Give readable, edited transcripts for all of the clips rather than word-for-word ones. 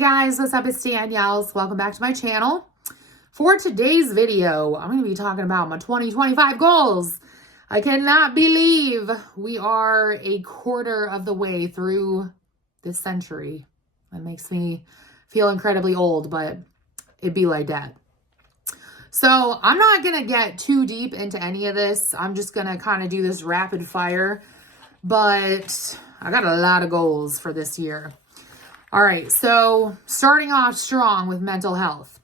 guys, what's up? It's Danielle. Welcome back to my channel. For today's video, I'm going to be talking about my 2025 goals. I cannot believe we are a quarter of the way through this century. That makes me feel incredibly old, but it'd be like that. So I'm not going to get too deep into any of this. I'm just going to kind of do this rapid fire, but I got a lot of goals for this year. All right, so starting off strong with mental health.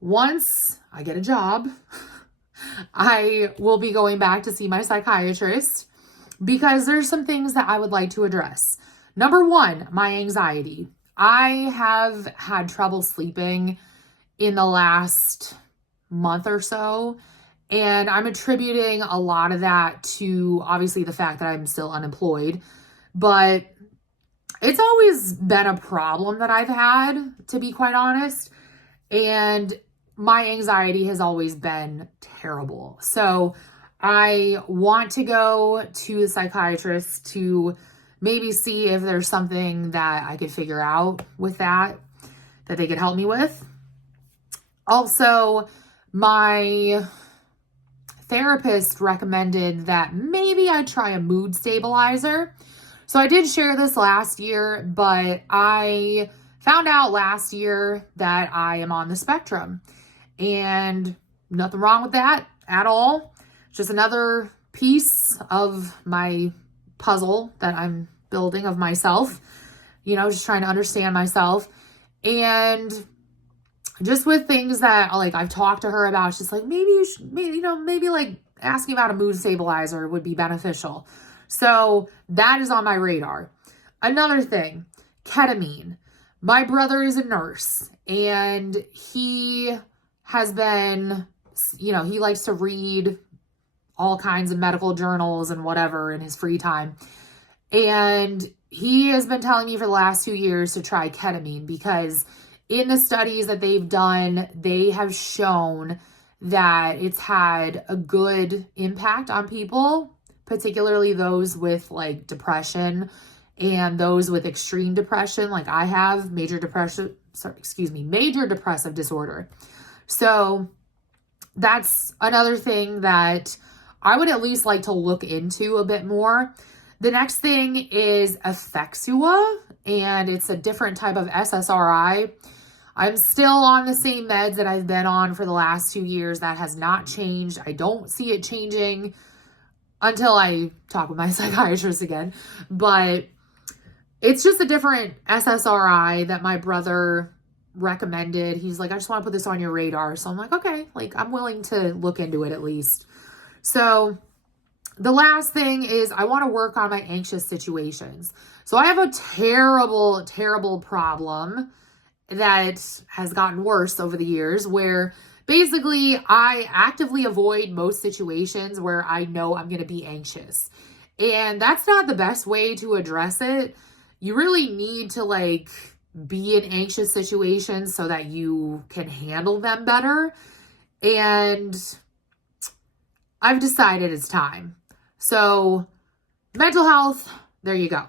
Once I get a job, I will be going back to see my psychiatrist because there's some things that I would like to address. Number one, my anxiety. I have had trouble sleeping in the last month or so, and I'm attributing a lot of that to obviously the fact that I'm still unemployed, but it's always been a problem that I've had, to be quite honest, and my anxiety has always been terrible. So I want to go to the psychiatrist to maybe see if there's something that I could figure out with that they could help me with. Also, my therapist recommended that maybe I try a mood stabilizer. So I did share this last year, but I found out last year that I am on the spectrum, and nothing wrong with that at all. Just another piece of my puzzle that I'm building of myself, just trying to understand myself. And just with things that like I've talked to her about, it's just like, maybe you should, maybe like asking about a mood stabilizer would be beneficial. So that is on my radar. Another thing, ketamine. My brother is a nurse, and he has been, he likes to read all kinds of medical journals and whatever in his free time. And he has been telling me for the last 2 years to try ketamine because in the studies that they've done, they have shown that it's had a good impact on people, particularly those with like depression and those with extreme depression. Like I have major depressive disorder. So that's another thing that I would at least like to look into a bit more. The next thing is Effexua, and it's a different type of SSRI. I'm still on the same meds that I've been on for the last 2 years. That has not changed. I don't see it changing until I talk with my psychiatrist again. But it's just a different SSRI that my brother recommended. He's like, I just want to put this on your radar. So I'm like, okay, like I'm willing to look into it at least. So the last thing is I want to work on my anxious situations. So I have a terrible, terrible problem that has gotten worse over the years where basically I actively avoid most situations where I know I'm going to be anxious. And that's not the best way to address it. You really need to like be in anxious situations so that you can handle them better. And I've decided it's time. So mental health, there you go.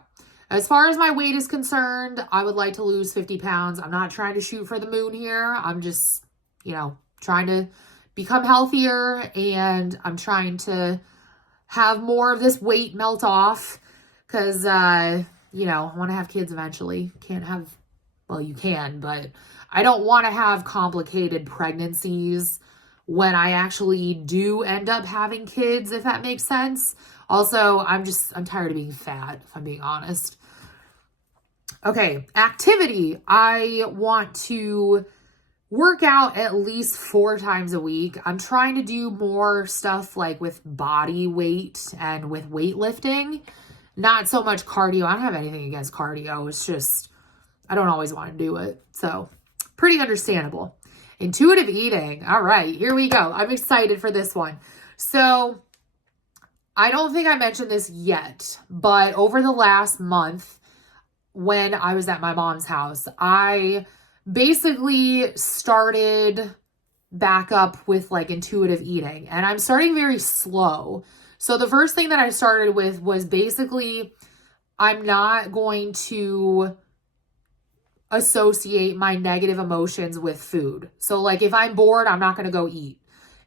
As far as my weight is concerned, I would like to lose 50 pounds. I'm not trying to shoot for the moon here. I'm just, trying to become healthier, and I'm trying to have more of this weight melt off because, I want to have kids eventually. You can, but I don't want to have complicated pregnancies when I actually do end up having kids, if that makes sense. Also, I'm tired of being fat, if I'm being honest. Okay, activity. I want to work out at least 4 times a week. I'm trying to do more stuff like with body weight and with weightlifting. Not so much cardio. I don't have anything against cardio. It's just, I don't always want to do it. So, pretty understandable. Intuitive eating. All right, here we go. I'm excited for this one. So, I don't think I mentioned this yet, but over the last month, when I was at my mom's house, I basically started back up with like intuitive eating, and I'm starting very slow. So the first thing that I started with was basically I'm not going to associate my negative emotions with food. So like if I'm bored, I'm not going to go eat.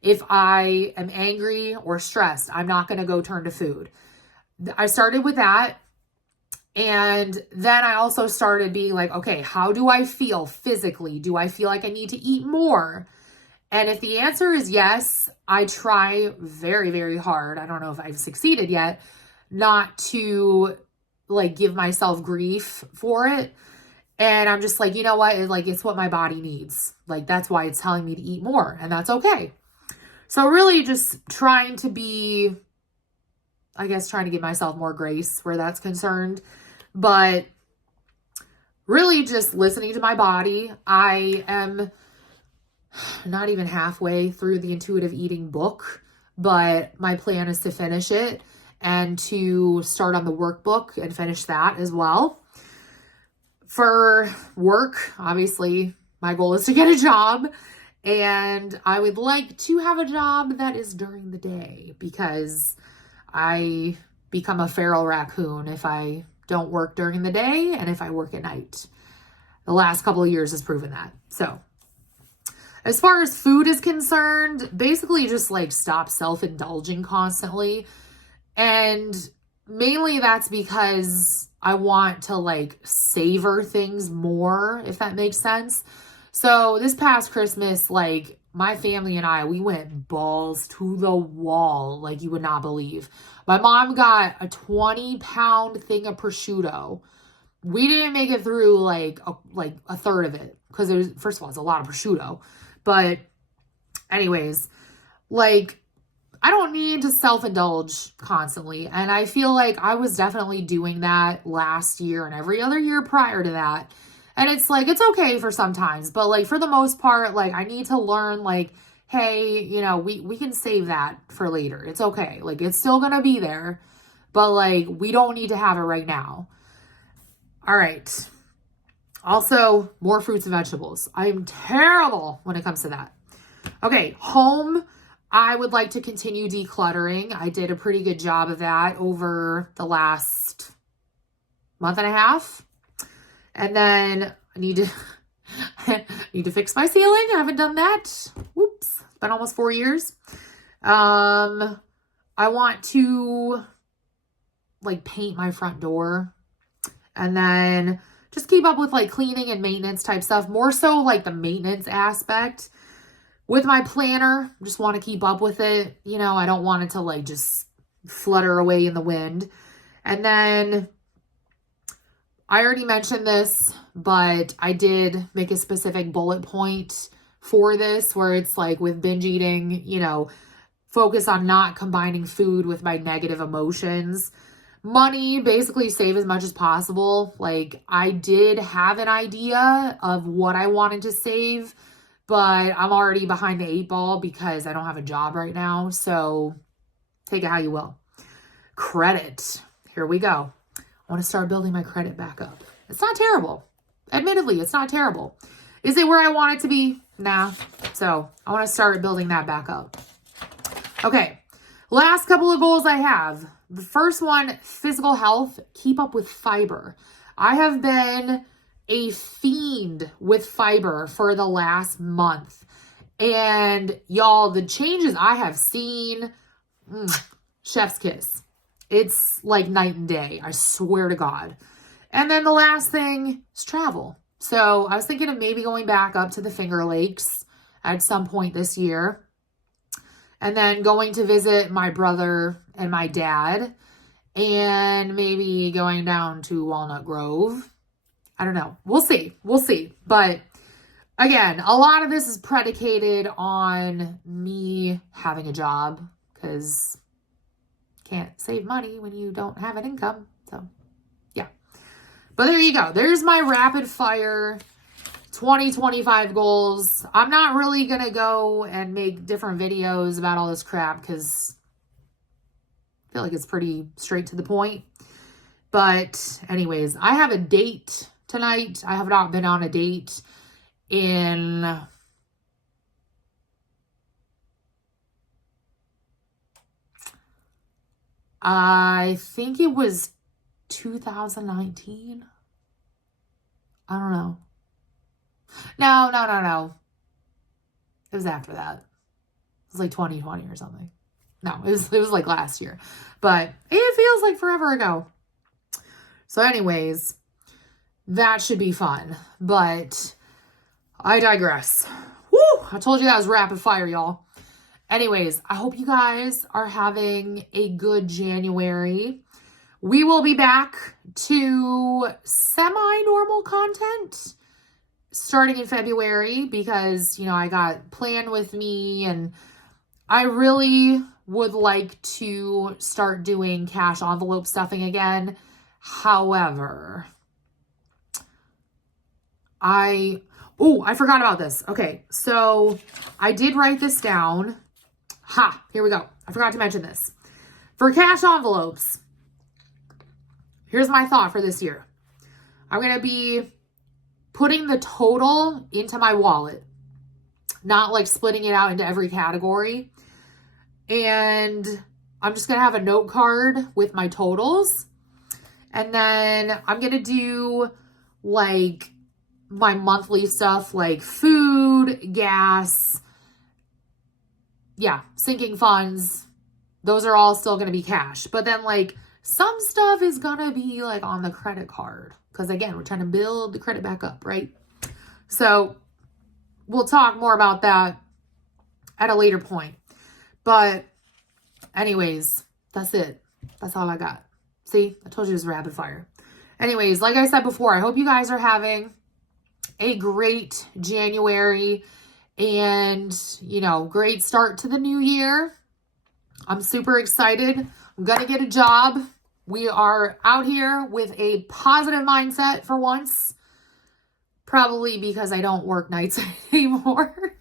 If I am angry or stressed, I'm not going to go turn to food. I started with that. And then I also started being like, okay, how do I feel physically? Do I feel like I need to eat more? And if the answer is yes, I try very, very hard. I don't know if I've succeeded yet, not to like give myself grief for it. And I'm just like, you know what? It's what my body needs. Like, that's why it's telling me to eat more, and that's okay. So really just trying to be, I guess, trying to give myself more grace where that's concerned. But really just listening to my body. I am not even halfway through the intuitive eating book, but my plan is to finish it and to start on the workbook and finish that as well. For work, obviously, my goal is to get a job, and I would like to have a job that is during the day because I become a feral raccoon if I don't work during the day and if I work at night. The last couple of years has proven that. So as far as food is concerned, basically just like stop self-indulging constantly. And mainly that's because I want to like savor things more, if that makes sense. So this past Christmas, like my family and I, we went balls to the wall, like you would not believe. My mom got a 20-pound thing of prosciutto. We didn't make it through like a third of it because it was, first of all, it's a lot of prosciutto. But anyways, like I don't need to self-indulge constantly. And I feel like I was definitely doing that last year and every other year prior to that. And it's like, it's okay for sometimes, but like for the most part, like I need to learn like, hey, you know, we can save that for later. It's okay. Like it's still going to be there, but like we don't need to have it right now. All right. Also, more fruits and vegetables. I'm terrible when it comes to that. Okay, home. I would like to continue decluttering. I did a pretty good job of that over the last month and a half. And then I need to fix my ceiling. I haven't done that. Whoops. It's been almost 4 years. I want to like paint my front door. And then just keep up with like cleaning and maintenance type stuff. More so like the maintenance aspect. With my planner, just want to keep up with it. You know, I don't want it to like just flutter away in the wind. And then I already mentioned this, but I did make a specific bullet point for this where it's like with binge eating, you know, focus on not combining food with my negative emotions. Money, basically save as much as possible. Like I did have an idea of what I wanted to save, but I'm already behind the 8 ball because I don't have a job right now. So take it how you will. Credit. Here we go. I want to start building my credit back up. It's not terrible. Admittedly, it's not terrible. Is it where I want it to be? Nah. So I want to start building that back up. Okay. Last couple of goals I have. The first one, physical health, keep up with fiber. I have been a fiend with fiber for the last month. And y'all, the changes I have seen, chef's kiss. It's like night and day. I swear to God. And then the last thing is travel. So I was thinking of maybe going back up to the Finger Lakes at some point this year. And then going to visit my brother and my dad. And maybe going down to Walnut Grove. I don't know. We'll see. We'll see. But again, a lot of this is predicated on me having a job because can't save money when you don't have an income. So yeah. But there you go. There's my rapid fire 2025 goals. I'm not really going to go and make different videos about all this crap because I feel like it's pretty straight to the point. But anyways, I have a date tonight. I have not been on a date in I think it was 2019. I don't know. No. It was after that. It was like 2020 or something. No, it was like last year. But it feels like forever ago. So anyways, that should be fun. But I digress. Woo! I told you that was rapid fire, y'all. Anyways, I hope you guys are having a good January. We will be back to semi-normal content starting in February because, you know, I got Plan With Me and I really would like to start doing cash envelope stuffing again. However, I forgot about this. Okay, so I did write this down. Here we go. I forgot to mention this. For cash envelopes, here's my thought for this year. I'm going to be putting the total into my wallet, not like splitting it out into every category. And I'm just going to have a note card with my totals. And then I'm going to do like my monthly stuff like food, gas, sinking funds. Those are all still going to be cash. But then like some stuff is going to be like on the credit card. Because again, we're trying to build the credit back up, right? So we'll talk more about that at a later point. But anyways, that's it. That's all I got. See, I told you it was rapid fire. Anyways, like I said before, I hope you guys are having a great January and, you know, great start to the new year. I'm super excited. I'm going to get a job. We are out here with a positive mindset for once. Probably because I don't work nights anymore.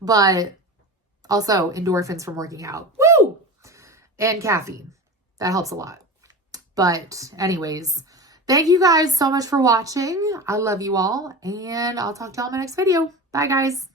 But also endorphins from working out. Woo! And caffeine. That helps a lot. But anyways, thank you guys so much for watching. I love you all. And I'll talk to y'all in my next video. Bye, guys.